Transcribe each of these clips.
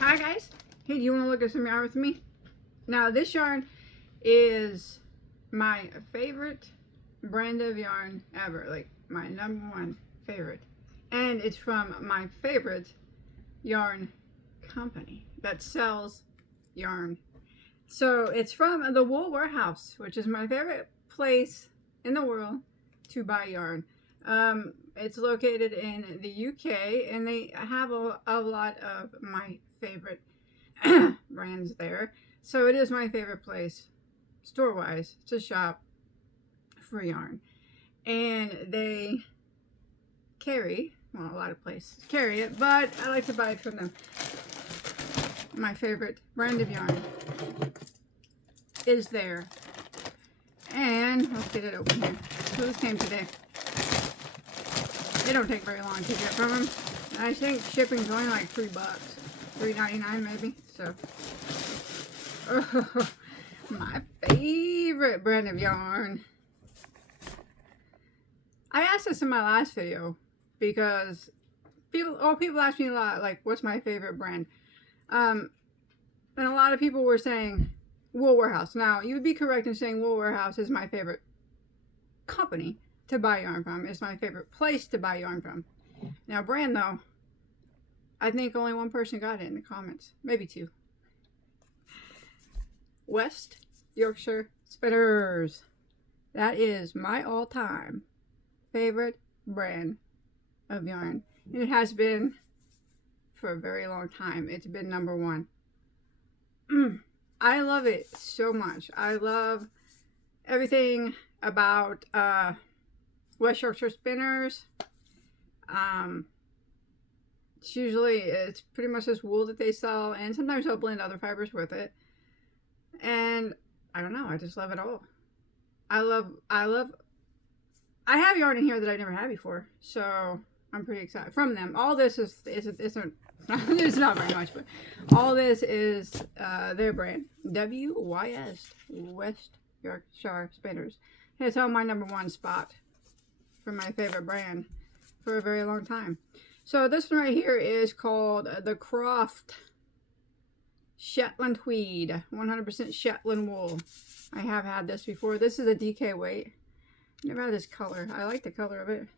Hi guys, hey, do you want to look at some yarn with me? Now this yarn is my favorite brand of yarn ever, like my #1 favorite, and it's from my favorite yarn company that sells yarn. So it's from the Wool Warehouse, which is my favorite place in the world to buy yarn. It's located in the UK, and they have a lot of my favorite brands there. So it is my favorite place, store-wise, to shop for yarn. And they carry, well, a lot of places carry it, but I like to buy it from them. My favorite brand of yarn is there. And let's get it open here. So this came today. They don't take very long to get from them. I think shipping's only like $3, $3.99 maybe. So, oh, my favorite brand of yarn. I asked this in my last video because people ask me a lot, like, what's my favorite brand? And a lot of people were saying Wool Warehouse. Now, you would be correct in saying Wool Warehouse is my favorite company to buy yarn from. It's my favorite place to buy yarn from. Now, brand though, I think only one person got it in the comments, maybe two. West Yorkshire Spinners. That is my all-time favorite brand of yarn. And it has been for a very long time. It's been #1. I love it so much. I love everything about West Yorkshire Spinners. It's pretty much just wool that they sell, and sometimes they'll blend other fibers with it. And I don't know, I just love it all. I have yarn in here that I never had before, so I'm pretty excited from them. All this isn't it's not very much, but all this is their brand, WYS, West Yorkshire Spinners. It's on my #1 spot for my favorite brand for a very long time. So this one right here is called the Croft Shetland Tweed, 100% Shetland wool. I have had this before. This is a DK weight. Never had this color. I like the color of it.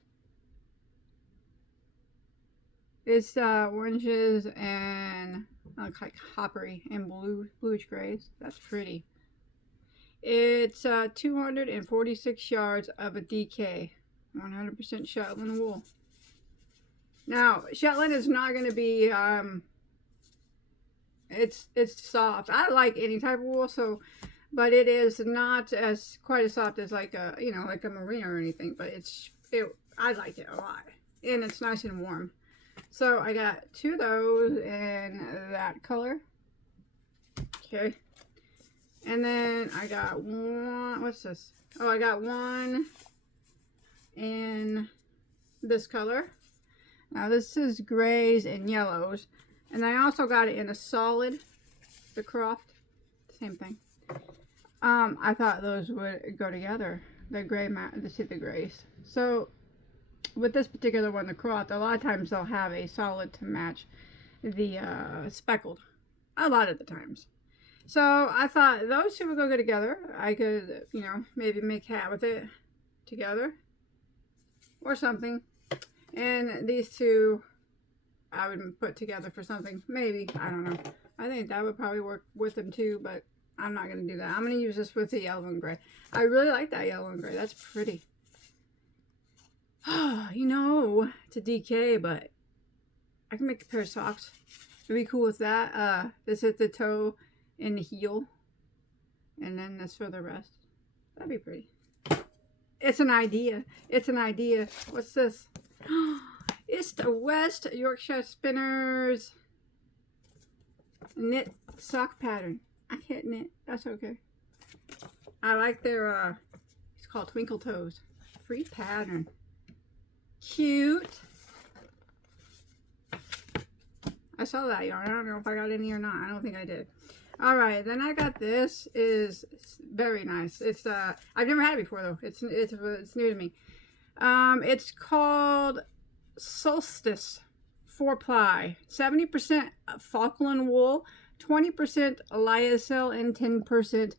It's oranges and like coppery and bluish grays. That's pretty. It's 246 yards of a DK, 100% Shetland wool. Now, Shetland is not going to be, it's soft. I like any type of wool, so, but it is not quite as soft as like a, like a merino or anything, but I like it a lot. And it's nice and warm. So I got 2 of those in that color. Okay. And then I got one, what's this? Oh, I got one in this color. Now this is grays and yellows. And I also got it in a solid, the Croft, same thing. I thought those would go together, the gray the grays. So with this particular one, the Croft, a lot of times they'll have a solid to match the speckled, a lot of the times. So I thought those two would go good together. I could, maybe make hat with it together or something. And these two I would put together for something, maybe, I don't know. I think that would probably work with them too, but I'm not going to do that. I'm going to use this with the yellow and gray. I really like that yellow and gray. That's pretty. It's a DK, but I can make a pair of socks. It'd be cool with that. This is the toe and the heel. And then this for the rest. That'd be pretty. It's an idea. It's an idea. What's this? It's the West Yorkshire Spinners knit sock pattern. I can't knit. That's okay. I like their, it's called Twinkle Toes. Free pattern. Cute. I saw that yarn. I don't know if I got any or not. I don't think I did. Alright, then I got this. Is very nice. It's I've never had it before though. It's new to me. It's called Solstice 4-ply, 70% Falkland wool, 20% lyocell, and 10%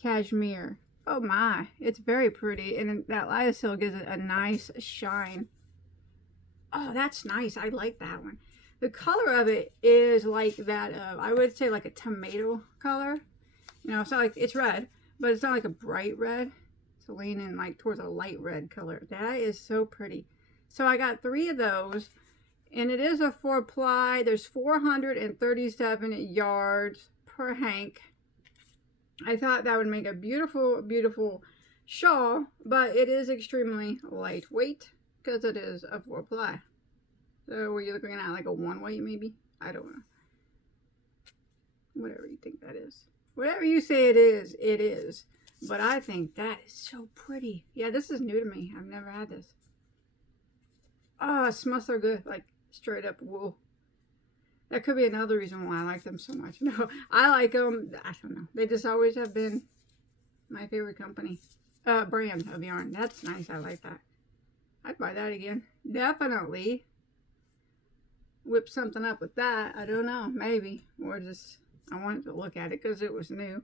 cashmere. Oh my, it's very pretty, and that lyocell gives it a nice shine. Oh, that's nice. I like that one. The color of it is like that of, I would say like a tomato color. You know, it's not like, it's red, but it's not like a bright red. It's leaning like towards a light red color. That is so pretty. So I got 3 of those, and it is a 4-ply. There's 437 yards per hank. I thought that would make a beautiful, beautiful shawl, but it is extremely lightweight because it is a 4-ply. So were you looking at like a 1 weight maybe? I don't know. Whatever you think that is. Whatever you say it is. But I think that is so pretty. Yeah, this is new to me. I've never had this. Oh, it smells so good. Like straight up wool. That could be another reason why I like them so much. No, I like them. I don't know. They just always have been my favorite company. Brand of yarn. That's nice. I like that. I'd buy that again. Definitely. Whip something up with that. I don't know. Maybe. Or just, I wanted to look at it because it was new.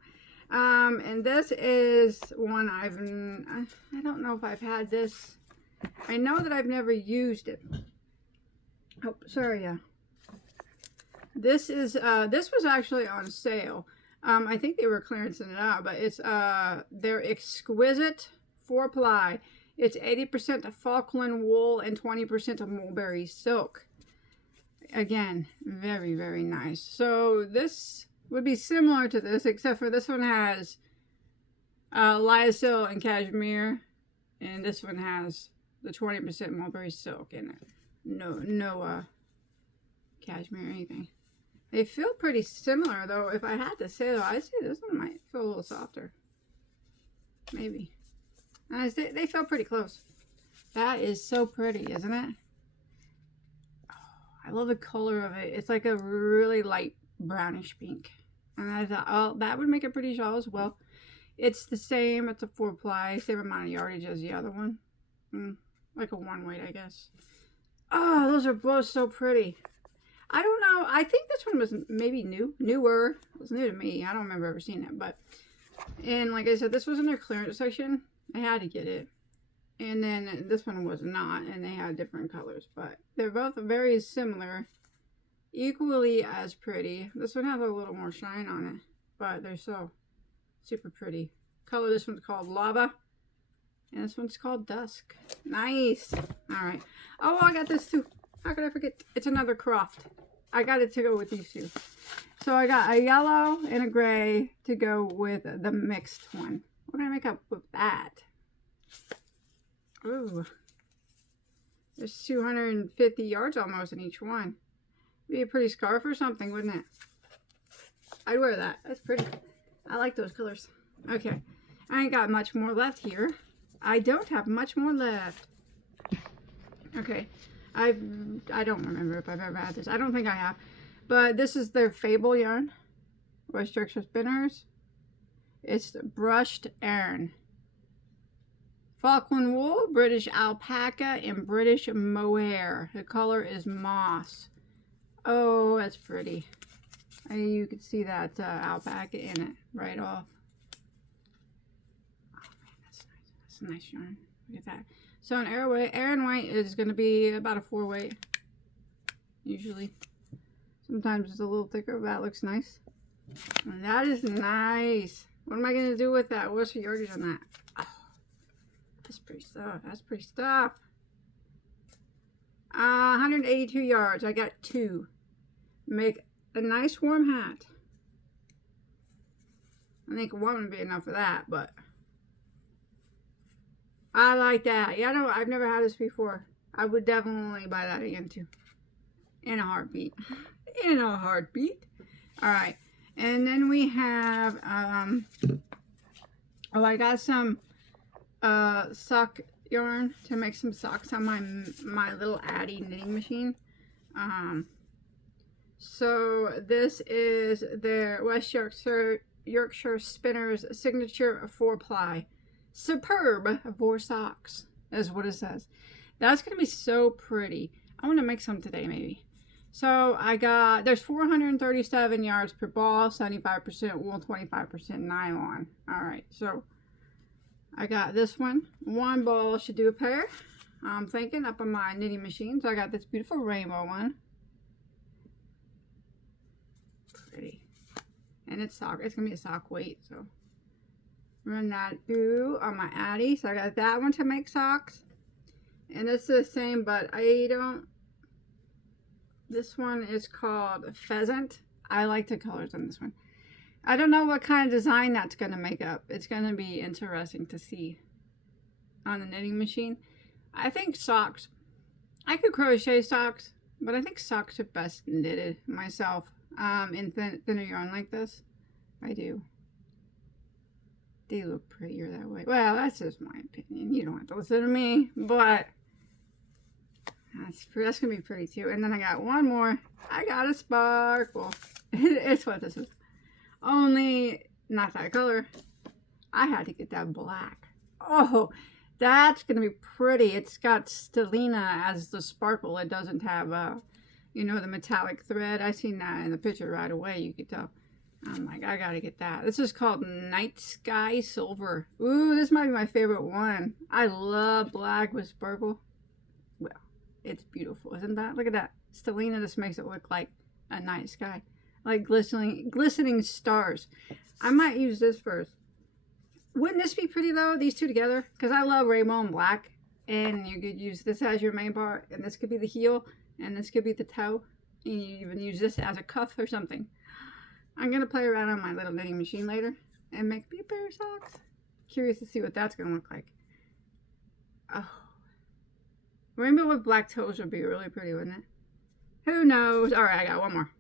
And this is one I don't know if I've had this. I know that I've never used it. Oh, sorry, yeah. This is, this was actually on sale. I think they were clearancing it out, but it's, their Exquisite 4-ply. It's 80% of Falkland wool and 20% of mulberry silk. Again, very, very nice. So this would be similar to this, except for this one has lyocell and cashmere, and this one has the 20% mulberry silk in it. No cashmere or anything. They feel pretty similar, though. If I had to say, though, I'd say this one might feel a little softer. Maybe. They feel pretty close. That is so pretty, isn't it? Oh, I love the color of it. It's like a really light brownish pink. And I thought, oh, that would make a pretty shawl as well. It's the same. It's a 4-ply. Same amount of yardage as the other one. Like a 1 weight, I guess. Oh, those are both so pretty. I don't know. I think this one was maybe newer. It was new to me. I don't remember ever seeing it. But, and like I said, this was in their clearance section. I had to get it. And then this one was not. And they had different colors. But they're both very similar. Equally as pretty. This one has a little more shine on it. But they're so super pretty. Color, this one's called Lava. And this one's called Dusk. Nice. Alright. Oh, I got this too. How could I forget? It's another Croft. I got it to go with these two. So I got a yellow and a gray to go with the mixed one. What can I make up with that? Ooh. There's 250 yards almost in each one. Be a pretty scarf or something, wouldn't it? I'd wear that. That's pretty. I like those colors. Okay. I ain't got much more left here. I don't have much more left. Okay. I don't remember if I've ever had this. I don't think I have. But this is their Fable yarn. West Yorkshire Spinners. It's brushed aran. Falkland wool, British alpaca, and British mohair. The color is moss. Oh, that's pretty. You can see that alpaca in it right off. Oh man, that's nice. That's a nice yarn. Look at that. So an aran weight is going to be about a 4 weight. Usually. Sometimes it's a little thicker, but that looks nice. And that is nice. What am I going to do with that? What's the yardage on that? Oh, that's pretty stuff. That's pretty stuff. 182 yards. I got 2. Make a nice warm hat. I think 1 would be enough for that, but I like that. Yeah, no, I've never had this before. I would definitely buy that again too. In a heartbeat. In a heartbeat. Alright. And then we have oh, I got some sock yarn to make some socks on my little Addy knitting machine. So this is their West Yorkshire Spinners signature 4-ply. Superb for socks is what it says. That's going to be so pretty. I want to make some today maybe. So I got, there's 437 yards per ball, 75% wool, 25% nylon. All right, so I got this one ball should do a pair. I'm thinking up on my knitting machine. So I got this beautiful rainbow one. Pretty. And it's sock, it's gonna be a sock weight, so run that through on my Addy. So I got that one to make socks. And it's the same, but I don't, this one is called Pheasant. I like the colors on this one. I don't know what kind of design that's going to make up. It's going to be interesting to see on the knitting machine. I think socks, I could crochet socks, but I think socks are best knitted myself in thinner yarn like this. I do. They look prettier that way. Well, that's just my opinion. You don't have to listen to me, but that's going to be pretty too. And then I got one more. I got a sparkle. It's what this is. Only not that color. I had to get that black. Oh, that's going to be pretty. It's got stellina as the sparkle. It doesn't have, you know, the metallic thread. I seen that in the picture right away. You could tell. I'm like, I got to get that. This is called Night Sky Silver. Ooh, this might be my favorite one. I love black with sparkle. Well, it's beautiful, isn't that? Look at that. Stellina just makes it look like a night sky. Like glistening stars. I might use this first. Wouldn't this be pretty though, these two together? Because I love rainbow and black. And you could use this as your main part. And this could be the heel. And this could be the toe. And you even use this as a cuff or something. I'm going to play around on my little knitting machine later. And make me a pair of socks. Curious to see what that's going to look like. Oh. Rainbow with black toes would be really pretty, wouldn't it? Who knows? Alright, I got one more.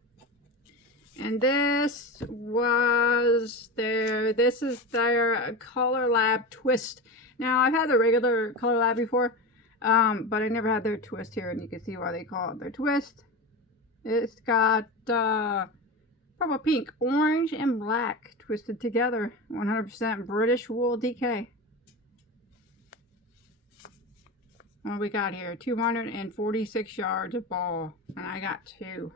And this was this is their Color Lab Twist. Now, I've had the regular Color Lab before, but I never had their twist here, and you can see why they call it their twist. It's got purple, pink, orange, and black twisted together. 100% British wool DK. What we got here? 246 yards of ball, and I got 2.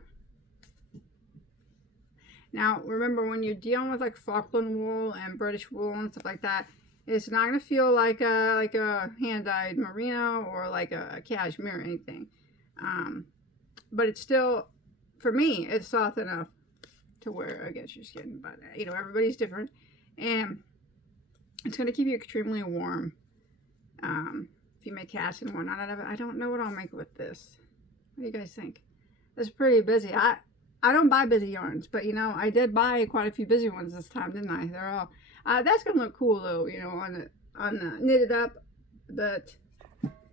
Now, remember, when you're dealing with like Falkland wool and British wool and stuff like that, it's not going to feel like a hand-dyed merino or like a cashmere or anything. But it's still, for me, it's soft enough to wear against your skin. But, you know, everybody's different. And it's going to keep you extremely warm. If you make hats and whatnot out of it. I don't know what I'll make with this. What do you guys think? It's pretty busy. I don't buy busy yarns, but you know, I did buy quite a few busy ones this time, didn't I? They're all, that's going to look cool though, you know, on the knitted up, but,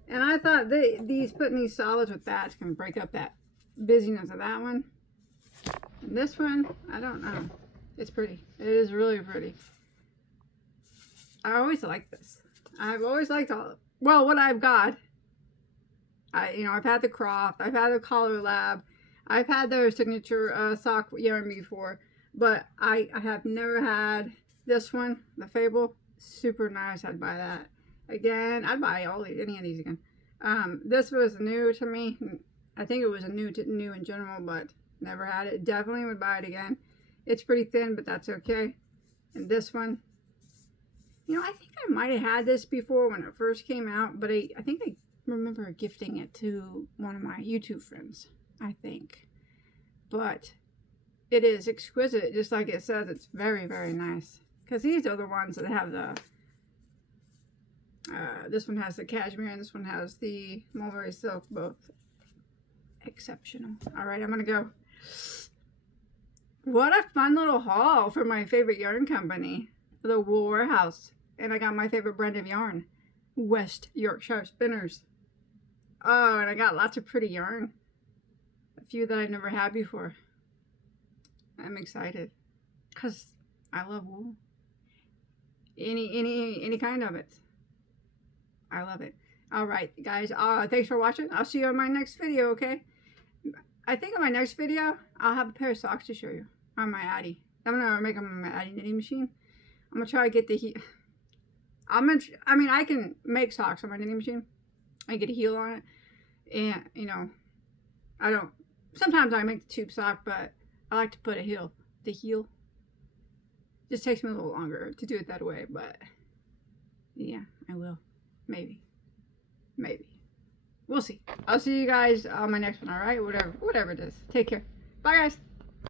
and I thought putting these solids with that's going to break up that busyness of that one. And this one, I don't know. It's pretty. It is really pretty. I always like this. I've always liked well, what I've got. You know, I've had the Croft, I've had the Color Lab, I've had their signature sock yarn before, but I have never had this one, the Fable. Super nice. I'd buy that again. I'd buy any of these again. This was new to me. I think it was a new in general, but never had it. Definitely would buy it again. It's pretty thin, but that's okay. And this one, you know, I think I might have had this before when it first came out, but I think I remember gifting it to one of my YouTube friends. I think, but it is exquisite, just like it says. It's very, very nice, because these are the ones that have the this one has the cashmere and this one has the mulberry silk, both exceptional. All right, I'm gonna go. What a fun little haul for my favorite yarn company, the Wool Warehouse. And I got my favorite brand of yarn, West Yorkshire Spinners. Oh, and I got lots of pretty yarn. A few that I've never had before. I'm excited because I love wool. Any kind of it. I love it. All right, guys. Thanks for watching. I'll see you on my next video, okay? I think on my next video, I'll have a pair of socks to show you on my Addy. I'm going to make them on my Addy knitting machine. I'm going to try to get the heel. I mean, I can make socks on my knitting machine. I get a heel on it. And, you know, I don't Sometimes I make the tube sock, but I like to put the heel. Just takes me a little longer to do it that way, but yeah, I will. Maybe. We'll see. I'll see you guys on my next one, alright? Whatever it is. Take care. Bye, guys.